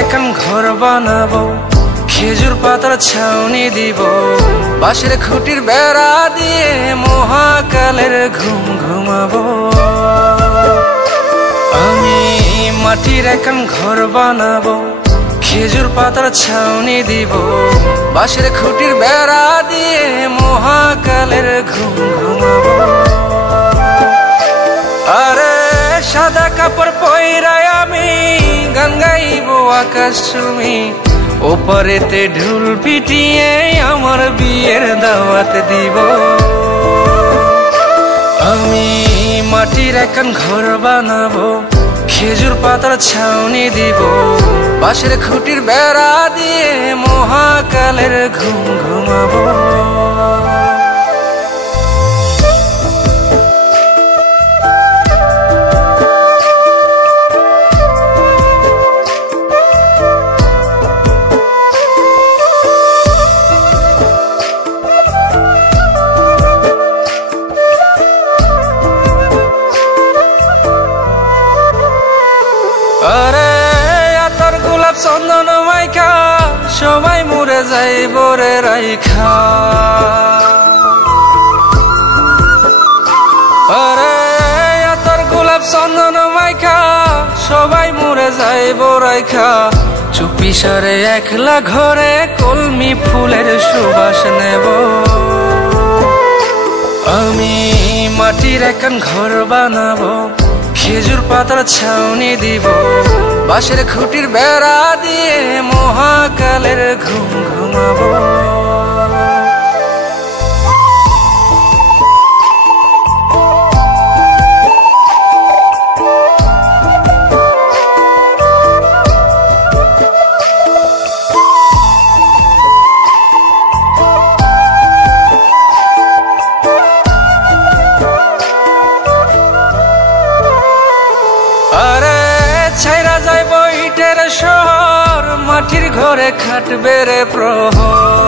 এখন ঘর বানাবো, খেজুর পাতার ছাউনি দিব, বাঁশের খুঁটির বেড়া দিয়ে মহাকালের ঘুম ঘুমাবো। আমি মাটির এখন ঘর বানাবো, খেজুর পাতার ছাউনি দিব, বাঁশের খুঁটির বেড়া দিয়ে মহাকালের ঘুম ঘুমাবো। আরে সাদা কাপড় পইরায় আমি গান গাইবো আকাশ চুমি, ওপারেতে ঢোল পিটিয়ে আমার বিয়ের দাওয়াত দিব। আমি মাটির এখন ঘর বানাবো, খেজুর পাতার ছাউনি দিব, বাঁশের খুঁটির বেড়া দিয়ে মহাকালের ঘুম ঘুমাবো। আরে আতর গোলাপ চন্দন মাইখা সবাই মরে যাইব রে রাইখা। আরে আতর গোলাপ চন্দন মাইখা সবাই মরে যাইব রাইখা, চুপি সারে একলা ঘরে কলমি ফুলের সুবাস নেব। আমি মাটির এখন ঘর বানাবো, খেজুর পাতার ছাউনি দিব, বাঁশের খুঁটির বেড়া দিয়ে মহাকালের ঘুম ঘুমাবো। আরে ছাইরা যাইব ইটের শহর, মাটির ঘরে খাটবে রে প্রহর।